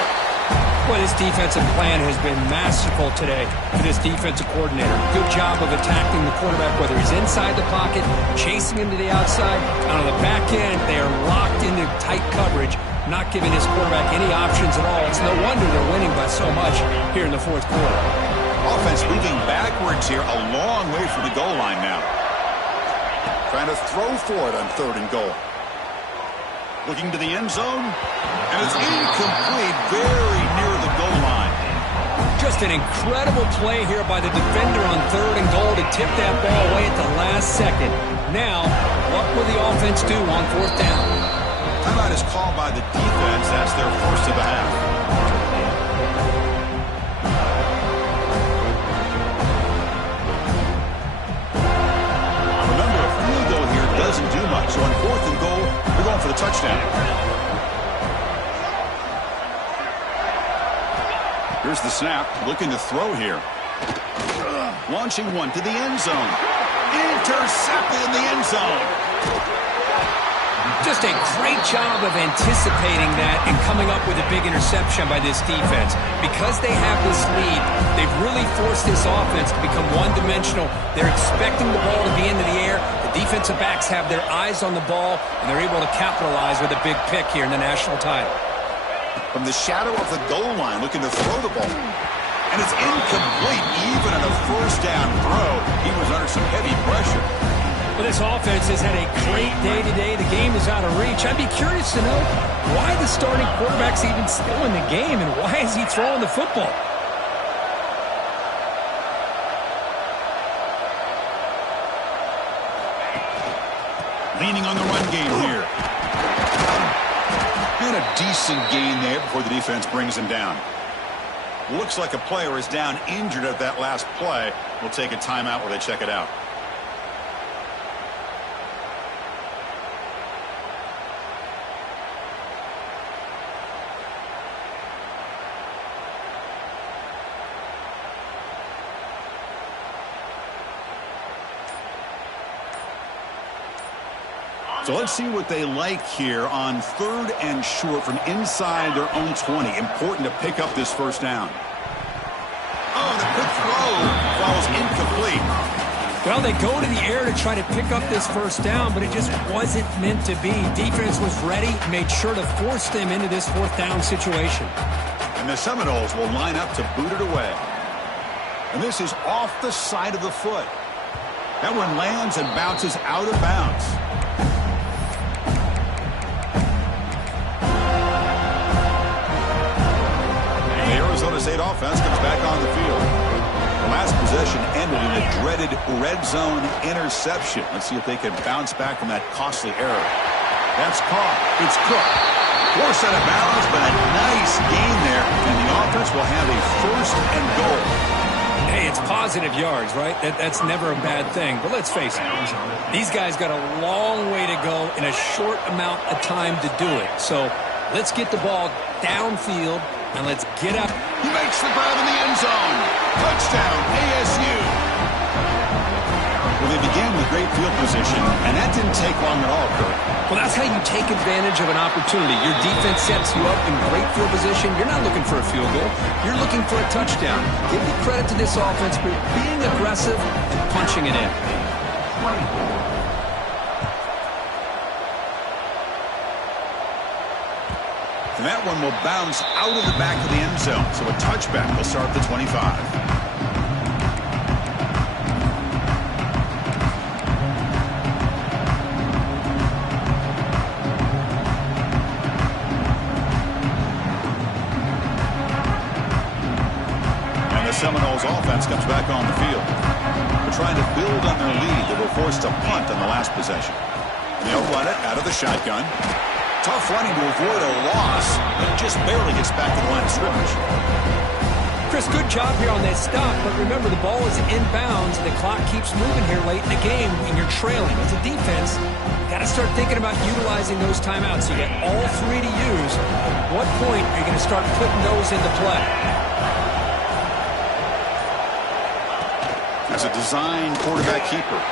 Well, this defensive plan has been masterful today for this defensive coordinator. Good job of attacking the quarterback, whether he's inside the pocket, chasing him to the outside. And on the back end, they are locked into tight coverage, not giving his quarterback any options at all. It's no wonder they're winning by so much here in the fourth quarter. Offense moving backwards here, a long way from the goal line now. Trying to throw for it on 3rd and goal. Looking to the end zone, and it's incomplete, very near the goal line. Just an incredible play here by the defender on 3rd and goal to tip that ball away at the last second. Now, what will the offense do on 4th down? Timeout is called by the defense. That's their first of the half. Remember, a field goal here doesn't do much. So on 4th and goal, we're going for the touchdown. Here's the snap, looking to throw here. Launching one to the end zone. Intercepted in the end zone. Just a great job of anticipating that and coming up with a big interception by this defense. Because they have this lead, they've really forced this offense to become one-dimensional. They're expecting the ball to be into the air. The defensive backs have their eyes on the ball, and they're able to capitalize with a big pick here in the national title. From the shadow of the goal line, looking to throw the ball. And it's incomplete, even on a 1st down throw. He was under some heavy pressure. Well, this offense has had a great day today. The game is out of reach. I'd be curious to know why the starting quarterback's even still in the game, and why is he throwing the football? Leaning on the run game here. And a decent gain there before the defense brings him down. Looks like a player is down injured at that last play. We'll take a timeout while they check it out. So let's see what they like here on 3rd and short from inside their own 20. Important to pick up this 1st down. Oh, the quick throw falls incomplete. Well, they go to the air to try to pick up this 1st down, but it just wasn't meant to be. Defense was ready, made sure to force them into this 4th down situation. And the Seminoles will line up to boot it away. And this is off the side of the foot. That one lands and bounces out of bounds. Arizona State offense comes back on the field. The last possession ended in a dreaded red zone interception. Let's see if they can bounce back from that costly error. That's caught. It's Cook. Forced out of bounds, but a nice gain there. And the offense will have a 1st and goal. Hey, it's positive yards, right? That's never a bad thing. But let's face it, these guys got a long way to go in a short amount of time to do it. So let's get the ball downfield. And let's get up. He makes the grab in the end zone. Touchdown, ASU. Well, they began with great field position, and that didn't take long at all, Kurt. Well, that's how you take advantage of an opportunity. Your defense sets you up in great field position. You're not looking for a field goal. You're looking for a touchdown. Give the credit to this offense for being aggressive and punching it in. 24. And that one will bounce out of the back of the end zone. So a touchback will start the 25. And the Seminoles offense comes back on the field. They're trying to build on their lead. They were forced to punt on the last possession. And they'll run it out of the shotgun. Tough running to avoid a loss, but just barely gets back to the line of scrimmage. Chris, good job here on that stop, but remember the ball is inbounds and the clock keeps moving here late in the game and you're trailing. As a defense, you got to start thinking about utilizing those timeouts. You got all 3 to use. At what point are you going to start putting those into play? As a design quarterback keeper.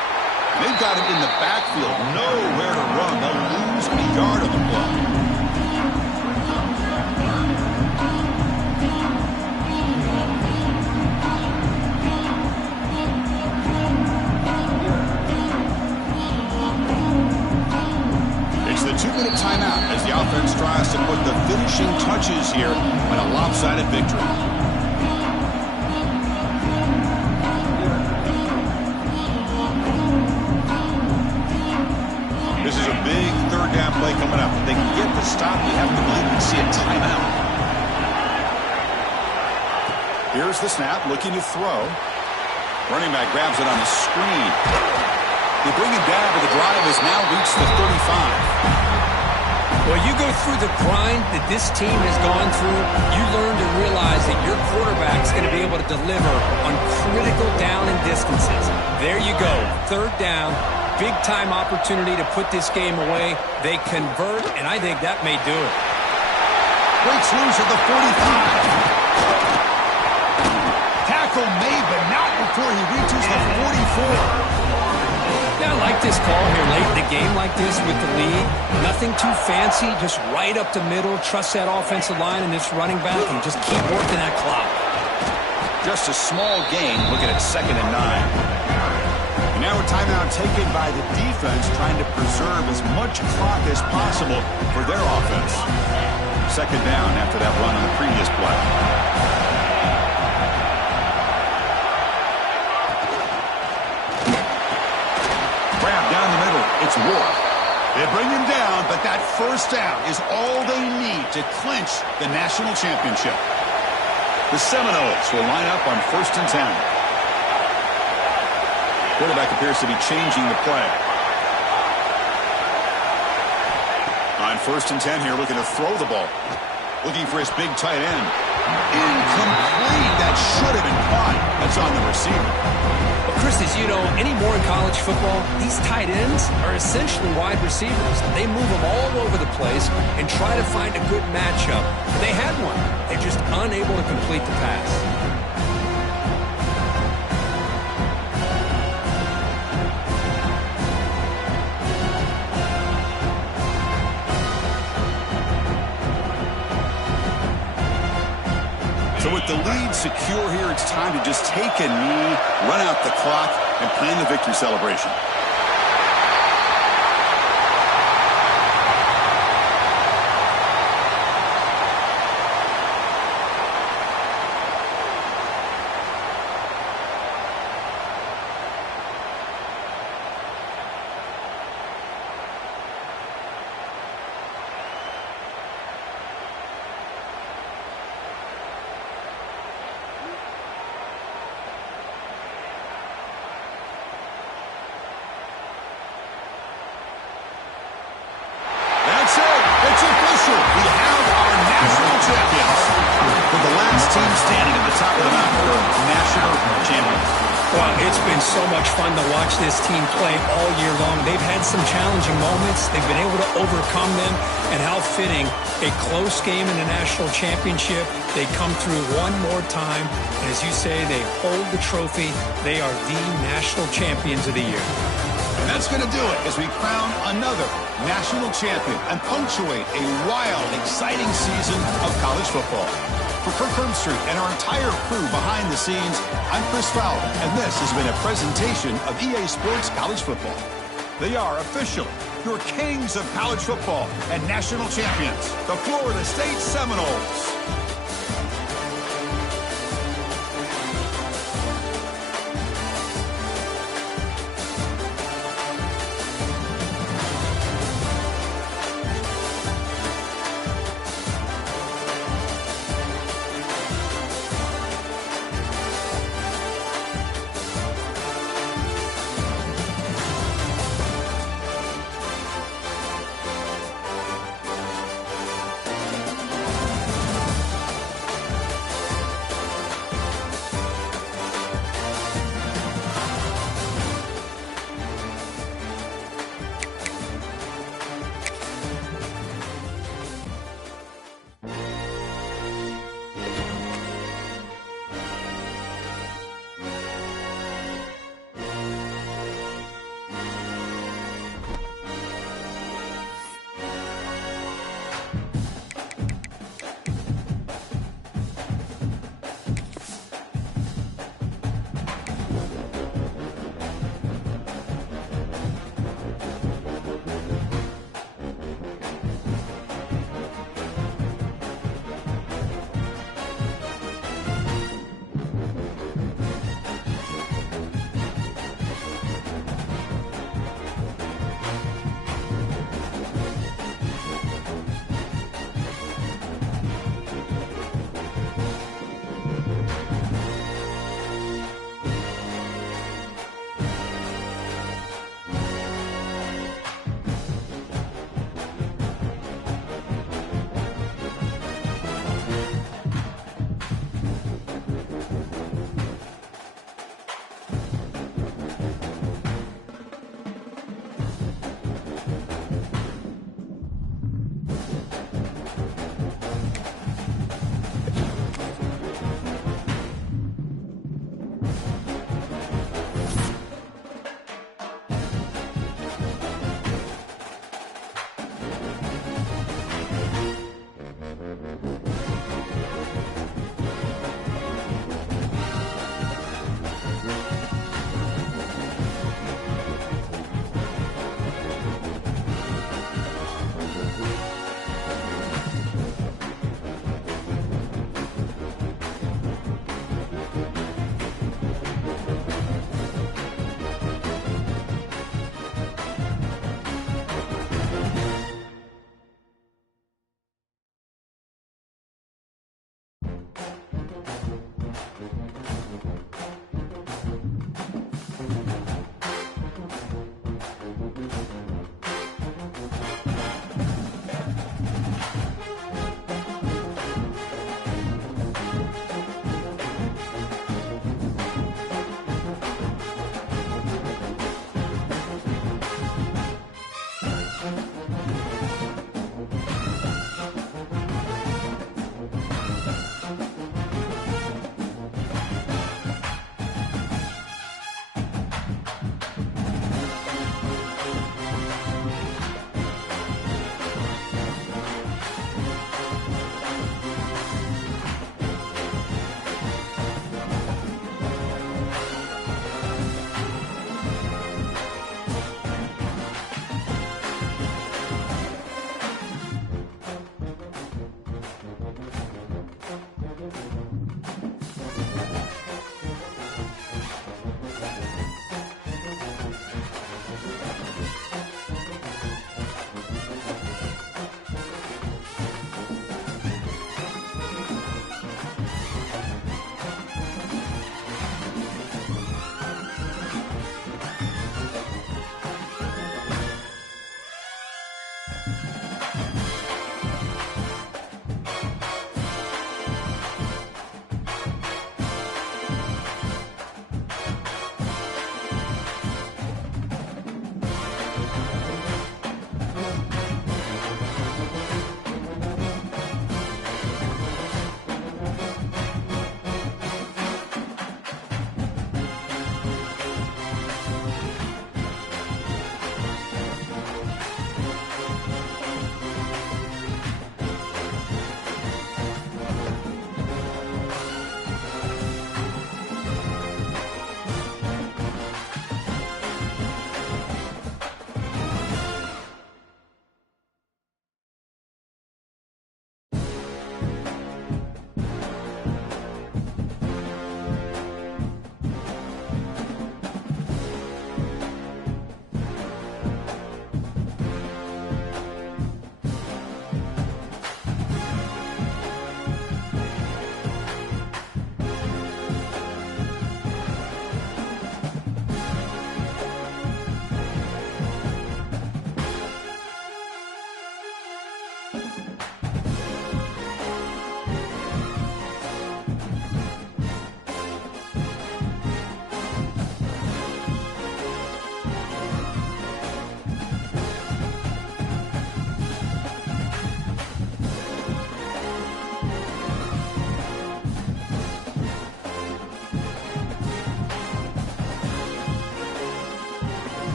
They've got him in the backfield, nowhere to run. They'll lose a yard on the play. It's the 2-minute timeout as the offense tries to put the lopsided victory. This is a big third down play coming up. If they can get the stop, you have to believe we see a timeout. Here's the snap, looking to throw. Running back grabs it on the screen. They bring him down, but the drive has now reached the 35. Well, you go through the grind that this team has gone through, you learn to realize that your quarterback's going to be able to deliver on critical down and distances. There you go, third down, big-time opportunity to put this game away. They convert, and I think that may do it. Breaks loose at the 45. Tackle made, but not before he reaches the 44. Yeah, I like this call here late in the game like this with the lead. Nothing too fancy, just right up the middle. Trust that offensive line and this running back and just keep working that clock. Just a small gain, looking at 2nd and 9. And now a timeout taken by the defense, trying to preserve as much clock as possible for their offense. 2nd down after that run on the previous play. Grab down the middle. It's Ward. They bring him down, but that first down is all they need to clinch the national championship. The Seminoles will line up on 1st and 10. Quarterback appears to be changing the play. On 1st and 10 here, looking to throw the ball. Looking for his big tight end. Incomplete. That should have been caught. That's on the receiver. Well, Chris, as you know, anymore in college football, these tight ends are essentially wide receivers. They move them all over the place and try to find a good matchup. They had one. They're just unable to complete the pass. So with the lead secure here, it's time to just take a knee, run out the clock, and plan the victory celebration. So much fun to watch this team play all year long. They've had some challenging moments. They've been able to overcome them. And how fitting, a close game in the national championship. They come through one more time. And as you say, they hold the trophy. They are the national champions of the year. And that's going to do it as we crown another national champion and punctuate a wild, exciting season of college football. For Kirk Herbstreit and our entire crew behind the scenes, I'm Chris Fowler, and this has been a presentation of EA Sports College Football. They are officially your kings of college football and national champions, the Florida State Seminoles.